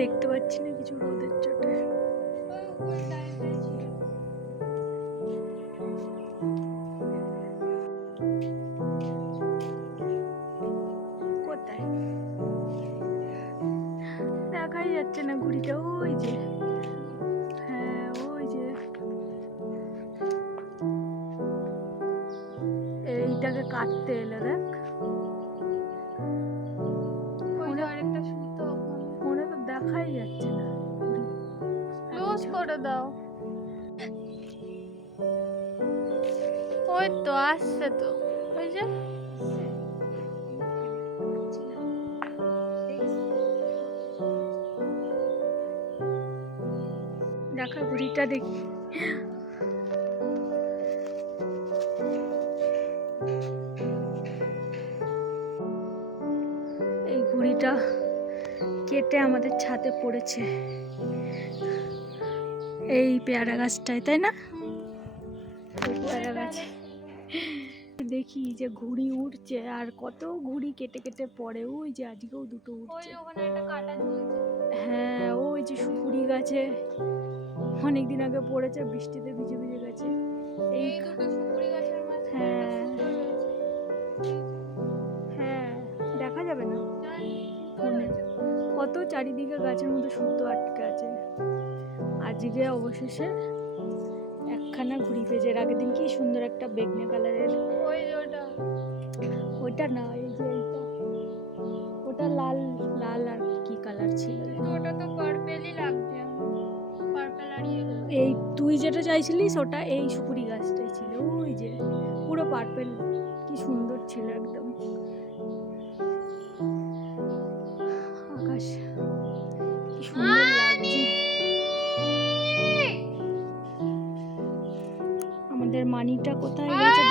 দেখতে পাচ্ছি না কিছু রোদের চোটে। কোথায় দেখাই যাচ্ছে না ঘুড়িটা, ওই যে, হ্যাঁ ওই যে, এইটাকে কাটতে এলে দেখ। ফোনে তো দেখাই যাচ্ছে না, ক্লোজ করে দাও। ওই তো আসছে তো, ওই যে দেখা ঘুড়িটা দেখি। এই ঘুড়িটা কেটে আমাদের ছাদে পড়েছে, এই পেয়ারা গাছটায়, তাই না? পেয়ারা গাছে দেখি যে ঘুড়ি উড়ছে, আর কত ঘুড়ি কেটে কেটে পড়ে। ওই যে আজকেও দুটো উঠছে। হ্যাঁ ওই যে সুপুরি গাছে অনেকদিন আগে পড়েছে, বৃষ্টিতে ভিজে ভিজে গেছে। এই দুটো সুপুরি গাছের মাঝে হ্যাঁ হ্যাঁ, দেখা যাবে না ফোনে, কত চারিদিকে গাছের মধ্যে সুতো আটকে আছে। আজকে অবশেষে একখানা ঘুড়ি পেয়েছে। এর আগের দিন কি সুন্দর একটা বেগনি কালারের, ওই যে ওইটা না, এই যে এইটা, ওটা লাল লাল আর কি কালার ছিল, ওটা তো পার্পেলই লাগছে, পার্পেল আর ইয়েলো। এই তুই যেটা চাইছিলিস ওটা এই সুপুরি গাছটাই ছিল, ওই যে পুরো পার্পেল, কি সুন্দর ছিল একদম। আকাশ কি সুন্দর লাগছে। আমাদের মানিটা কোথায় গেছে?